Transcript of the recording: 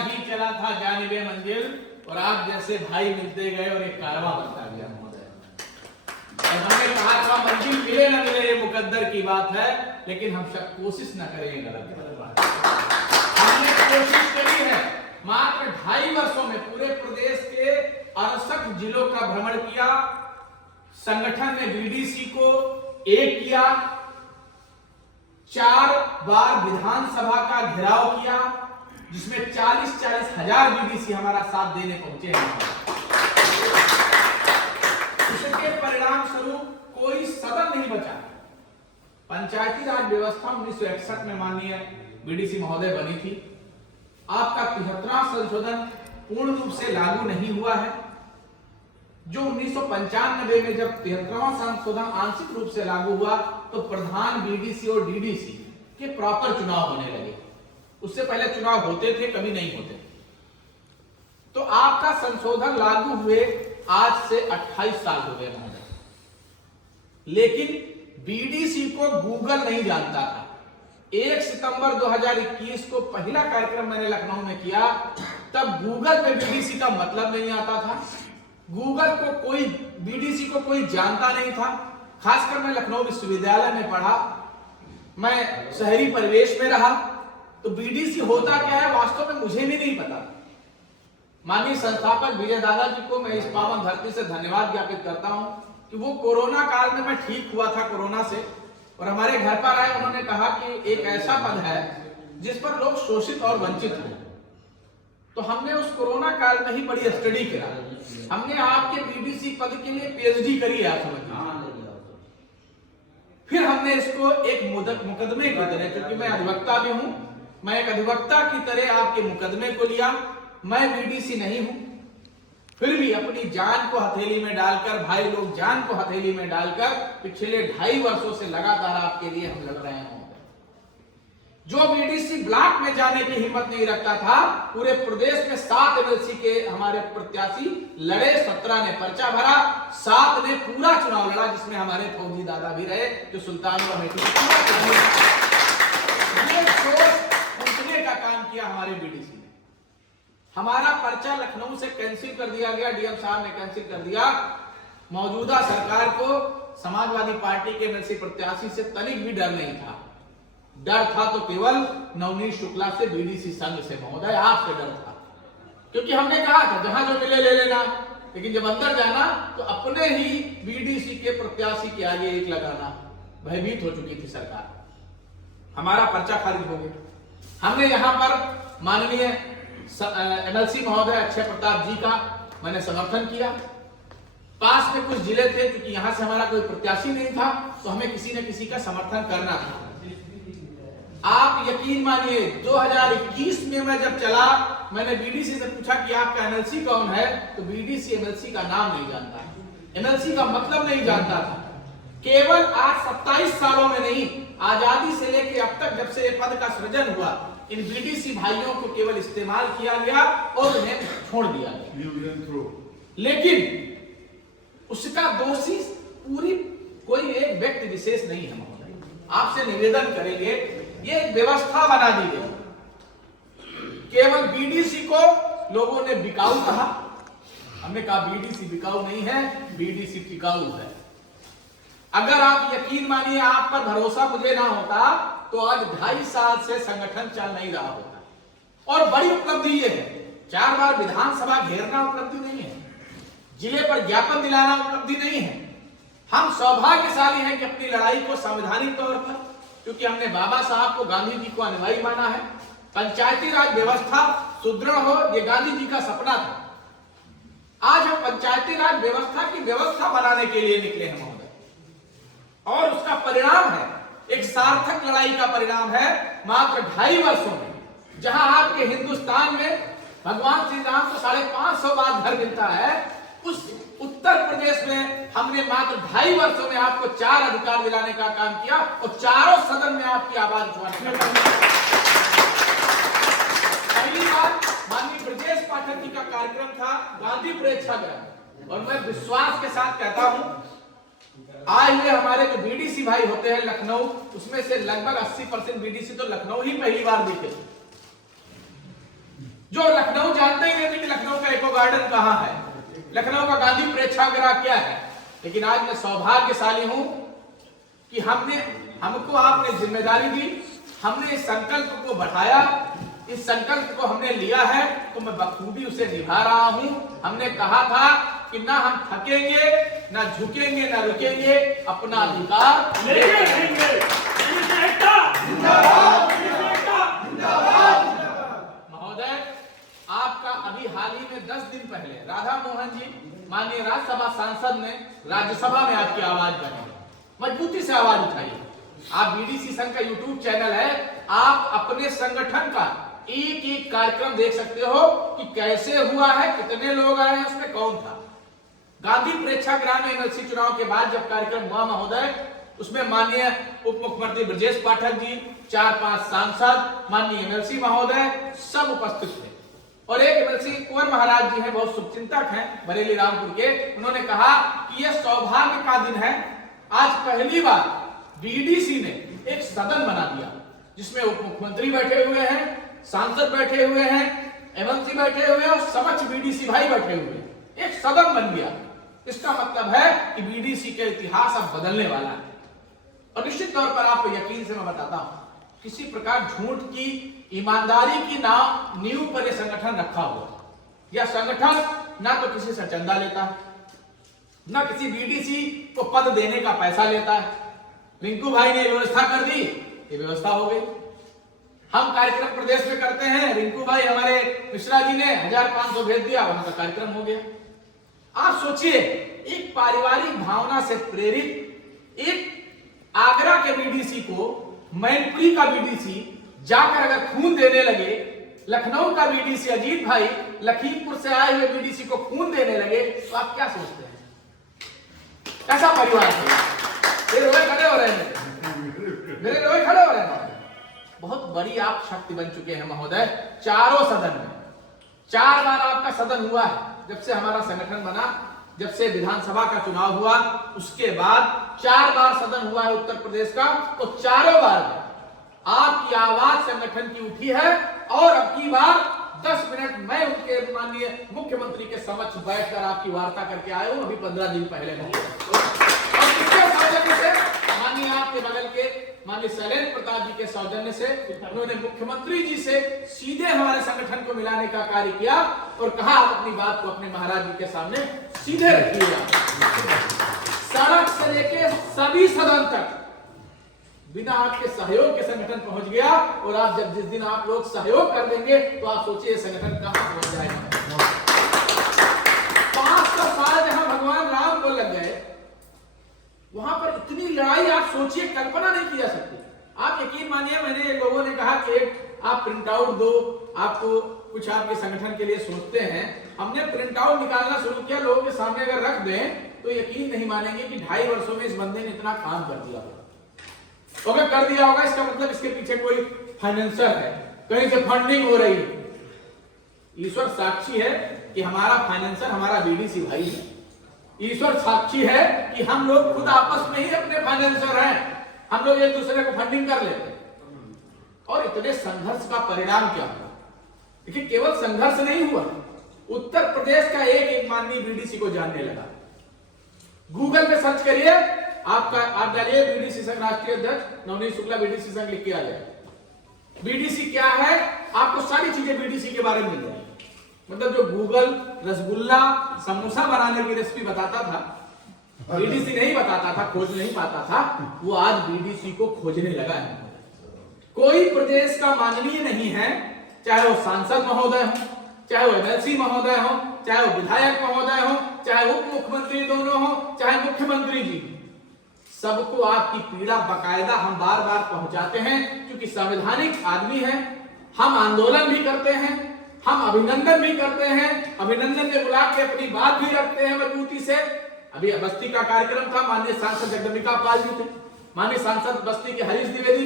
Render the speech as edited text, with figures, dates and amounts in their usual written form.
ही चला था जानिबे मंजिल, और आप जैसे भाई मिलते गए और एक कारवां बनता गया महोदय। और हमने कहा था मंजिल मिले न मिले ये मुकद्दर की बात है, लेकिन हम सब कोशिश न करें गलत बात। हमने कोशिश करी है, मात्र 2.5 वर्षों में पूरे प्रदेश के 68 जिलों का भ्रमण किया। संगठन ने बीडीसी को एक किया, 4 बार विधानसभा का घेराव किया, जिसमें 40-40 हजार बीडीसी हमारा साथ देने पहुंचे हैं। इसके परिणाम स्वरूप कोई सदन नहीं बचा। पंचायती राज व्यवस्था 1961 में माननीय बीडीसी महोदय बनी थी। आपका 73वां संशोधन पूर्ण रूप से लागू नहीं हुआ है। जो 1995 में जब 73वां संशोधन आंशिक रूप से लागू हुआ, तो प्रधान बीडीसी और डीडीसी के प्रॉपर चुनाव होने लगे। उससे पहले चुनाव होते थे, कभी नहीं होते। तो आपका संशोधन लागू हुए आज से 28 साल हो गए महोदय, लेकिन बीडीसी को गूगल नहीं जानता था। 1 सितंबर 2021 को पहला कार्यक्रम मैंने लखनऊ में किया, तब गूगल पे बीडीसी का मतलब नहीं आता था। गूगल को कोई, बीडीसी को कोई जानता नहीं था। खासकर मैं लखनऊ विश्वविद्यालय में पढ़ा, मैं शहरी परिवेश में रहा, तो बीडीसी होता क्या है वास्तव में मुझे भी नहीं पता। माननीय संस्थापक विजय दादा जी को मैं इस पावन धरती से धन्यवाद ज्ञापित करता हूं कि वो कोरोना काल में मैं ठीक हुआ था कोरोना से, और हमारे घर पर आए। उन्होंने कहा कि एक ऐसा पद है जिस पर लोग शोषित और वंचित हो। तो हमने उस कोरोना काल में ही बड़ी स्टडी करा। हमने आपके बीडीसी पद के लिए पीएचडी करी है, आप समझिए। फिर हमने इसको एक मुकदमे की तरह, क्योंकि मैं अधिवक्ता भी हूं, मैं एक अधिवक्ता की तरह आपके मुकदमे को लिया। मैं बीडीसी नहीं हूं, फिर भी अपनी जान को हथेली में डालकर, भाई लोग जान को हथेली में डालकर पिछले 2.5 वर्षों से लगातार आपके लिए हम लड़ रहे हैं। जो बीडीसी ब्लॉक में जाने की हिम्मत नहीं रखता था, पूरे प्रदेश में 7 एमएलसी के हमारे प्रत्याशी लड़े, 17 ने पर्चा भरा, 7 ने पूरा चुनाव लड़ा, जिसमें हमारे फौजी दादा भी रहे, जो सुल्तान पूछने का काम किया हमारे बीडीसी ने। हमारा पर्चा लखनऊ से कैंसिल कर दिया गया, डीएम साहब ने कैंसिल कर दिया। मौजूदा सरकार को समाजवादी पार्टी के एमएलसी प्रत्याशी से तनिक भी डर नहीं था। डर था तो केवल नवनीत शुक्ला से, बीडीसी संघ से महोदय, आपसे डर था। क्योंकि हमने कहा था जहां जो मिले ले लेना, लेकिन जब अंदर जाना तो अपने ही बीडीसी के प्रत्याशी के आगे एक लगाना। भयभीत हो चुकी थी सरकार, हमारा पर्चा खारिज हो गया। हमने यहां पर माननीय एमएलसी महोदय अक्षय प्रताप जी का मैंने समर्थन किया। पास में कुछ जिले थे, क्योंकि यहां से हमारा कोई प्रत्याशी नहीं था, तो हमें किसी न किसी का समर्थन करना था। आप यकीन मानिए 2021 में मैं जब चला, मैंने बीडीसी से पूछा कि आपका एमएलसी कौन है, तो बीडीसी एमएलसी का नाम नहीं जानता, एमएलसी का मतलब नहीं जानता था। केवल आज 27 सालों में नहीं, आजादी से लेकर अब तक जब से ये पद का सृजन हुआ, इन बीडीसी भाइयों को केवल इस्तेमाल किया गया और उन्हें छोड़ दिया गया। लेकिन उसका दोषी पूरी कोई एक व्यक्ति विशेष नहीं है महोदय। आपसे निवेदन करेंगे, ये व्यवस्था बना दी गई। केवल बीडीसी को लोगों ने बिकाऊ कहा। हमने कहा बीडीसी बिकाऊ नहीं है, बीडीसी टिकाऊ है। अगर आप यकीन मानिए, आप पर भरोसा मुझे ना होता तो आज 2.5 साल से संगठन चल नहीं रहा होता। और बड़ी उपलब्धि ये है, 4 बार विधानसभा घेरना उपलब्धि नहीं है, जिले पर ज्ञापन दिलाना उपलब्धि नहीं है। हम सौभाग्यशाली हैं कि अपनी लड़ाई को संवैधानिक तौर पर, क्योंकि हमने बाबा साहब को, गांधी जी को अनुयायी माना है, पंचायती राज व्यवस्था सुदृढ़ हो, ये गांधी जी का सपना था। आज हम पंचायती राज व्यवस्था की व्यवस्था बनाने के लिए निकले हैं महोदय, और उसका परिणाम है, एक सार्थक लड़ाई का परिणाम है। मात्र 2.5 वर्षों में, जहां आपके हिंदुस्तान में भगवान श्री राम को 550 बार घर मिलता है, उस उत्तर प्रदेश में हमने मात्र 2.5 वर्षों में आपको 4 अधिकार दिलाने का काम किया, और चारों सदन में आपकी आवाज उठवाने का काम किया। पहली बार माननीय ब्रजेश पाठक जी का कार्यक्रम था गांधी प्रेक्षागृह, और मैं विश्वास के साथ कहता हूं, आए हुए हमारे जो बीडीसी भाई होते हैं लखनऊ, उसमें से लगभग 80% बीडीसी तो लखनऊ ही पहली बार दिखे। जो लखनऊ जानते ही नहीं थे कि लखनऊ का इको गार्डन कहाँ है, लखनऊ का गांधी प्रेक्षागृह क्या है। लेकिन आज मैं सौभाग्यशाली हूं कि हमको आपने जिम्मेदारी दी, हमने इस संकल्प को बढ़ाया, इस संकल्प को हमने लिया है तो मैं बखूबी उसे निभा रहा हूं। हमने कहा था कि ना हम थकेंगे, ना झुकेंगे, ना रुकेंगे, अपना अधिकार लेके रहेंगे। महोदय, आपका अभी हाल ही में 10 दिन पहले राधा मोहन जी माननीय राज्यसभा सांसद ने राज्यसभा में आपकी आवाज बनी, मजबूती से आवाज उठाई। आप बीडीसी संघ का यूट्यूब चैनल है, आप अपने संगठन का एक एक कार्यक्रम देख सकते हो कि कैसे हुआ है, कितने लोग आए हैं, उसमें कौन था। गांधी प्रेक्षागृह में एमएलसी चुनाव के बाद जब कार्यक्रम हुआ महोदय, उसमें माननीय उप मुख्यमंत्री ब्रजेश पाठक जी, 4-5 सांसद, माननीय एमएलसी महोदय सब उपस्थित थे। और एक एमएलसी कुंवर महाराज जी हैं, बहुत शुभचिंतक हैं बरेली रामपुर के, उन्होंने कहा कि यह सौभाग्य का दिन है, आज पहली बार बीडीसी ने एक सदन बना दिया जिसमें उप मुख्यमंत्री बैठे हुए हैं, सांसद बैठे हुए हैं, एमएलसी बैठे हुए हैं और समक्ष बीडीसी भाई बैठे हुए हैं, एक सदन बन गया। इसका मतलब है कि बीडीसी का इतिहास अब बदलने वाला है। और निश्चित तौर पर आपको यकीन से मैं बताता हूं, किसी प्रकार झूठ की, ईमानदारी की नींव पर यह संगठन रखा हुआ। यह संगठन ना तो किसी से चंदा लेता है, ना किसी बीडीसी को पद देने का पैसा लेता है। रिंकू भाई ने व्यवस्था कर दी, ये व्यवस्था हो गई। हम कार्यक्रम प्रदेश में करते हैं, रिंकू भाई हमारे मिश्रा जी ने 1500 भेज दिया, वहां का कार्यक्रम हो गया। आप सोचिए, एक पारिवारिक भावना से प्रेरित एक आगरा के बीडीसी को मैनपुरी का बीडीसी जाकर अगर खून देने लगे, लखनऊ का बीडीसी अजीत भाई लखीमपुर से आए हुए बीडीसी को खून देने लगे, तो आप क्या सोचते हैं कैसा परिवार है? मेरे रोए खड़े हो रहे हैं, मेरे रोए खड़े हो रहे हैं। बहुत बड़ी आप शक्ति बन चुके हैं महोदय। चारों सदन में 4 बार आपका सदन हुआ है, जब से हमारा संगठन बना, जब से विधानसभा का चुनाव हुआ, उसके बाद 4 बार सदन हुआ है उत्तर प्रदेश का। तो चारों बार आपकी आवाज संगठन की उठी है और अब की बार 10 मिनट मैं उनके माननीय मुख्यमंत्री के समक्ष बैठकर आपकी वार्ता करके आया हूं, अभी 15 दिन पहले नहीं। और किसके सौजन्य से? माननीय आपके बगल के माननीय शैलेंद्र प्रताप जी के सौजन्य से उन्होंने मुख्यमंत्री जी से सीधे हमारे संगठन को मिलाने का कार्य किया और कहा आप अपनी बात को अपने महाराज जी के सामने सीधे रखिएगा। सड़क से लेके सभी सदन तक बिना आपके सहयोग के संगठन पहुंच गया। और आप जब जिस दिन आप लोग सहयोग कर देंगे तो आप सोचिए संगठन कहां पहुंच जाएगा। 500 साल जहां भगवान राम को लग गए, वहां पर इतनी लड़ाई आप सोचिए, कल्पना नहीं की जा सकती। आप यकीन मानिए, मैंने लोगों ने कहा कि आप प्रिंट आउट दो, आपको कुछ आपके संगठन के लिए सोचते हैं। हमने प्रिंट आउट निकालना शुरू किया, लोगों के सामने अगर रख दें तो यकीन नहीं मानेंगे कि 2.5 वर्षों में इस बंदे ने इतना काम कर दिया होगा। अगर कर दिया होगा इसका मतलब इसके पीछे कोई फाइनेंसर है, कहीं से फंडिंग हो रही है। ईश्वर साक्षी है कि हमारा फाइनेंसर हमारा बीडीसी भाई है। ईश्वर साक्षी है कि हम लोग खुद आपस में ही अपने फाइनेंसर हैं, हम लोग एक दूसरे को फंडिंग कर लेते हैं। और इतने संघर्ष का परिणाम क्या हुआ? देखिए, केवल संघर्ष नहीं हुआ, उत्तर प्रदेश का एक माननीय बीडीसी को जानने लगा। गूगल पे सर्च करिए, आप डालिए बीडीसी संघ राष्ट्रीय अध्यक्ष नवनीत शुक्ला बीडीसी संघ, लिख के आ जाए। बीडीसी क्या है, आपको सारी चीजें बीडीसी के बारे में मिल जाएगी। मतलब जो गूगल रसगुल्ला समोसा बनाने की रेसिपी बताता था, बीडीसी नहीं बताता था, खोज नहीं पाता था, वो आज बीडीसी को खोजने लगा है। कोई प्रदेश का माननीय नहीं है, चाहे वो सांसद महोदय हो, चाहे वो एमएलसी महोदय हो, चाहे वो विधायक महोदय हो, चाहे उप मुख्यमंत्री दोनों हो, चाहे मुख्यमंत्री जी, सबको आपकी पीड़ा बकायदा हम बार बार पहुंचाते हैं, क्योंकि संवैधानिक आदमी है। हम आंदोलन भी करते हैं, हम अभिनंदन भी करते हैं, अभिनंदन में बुला के अपनी बात भी रखते हैं मजबूती से। अभी बस्ती का कार्यक्रम था, माननीय सांसद जगदम्बिका पाल जी थे, माननीय सांसद बस्ती के हरीश द्विवेदी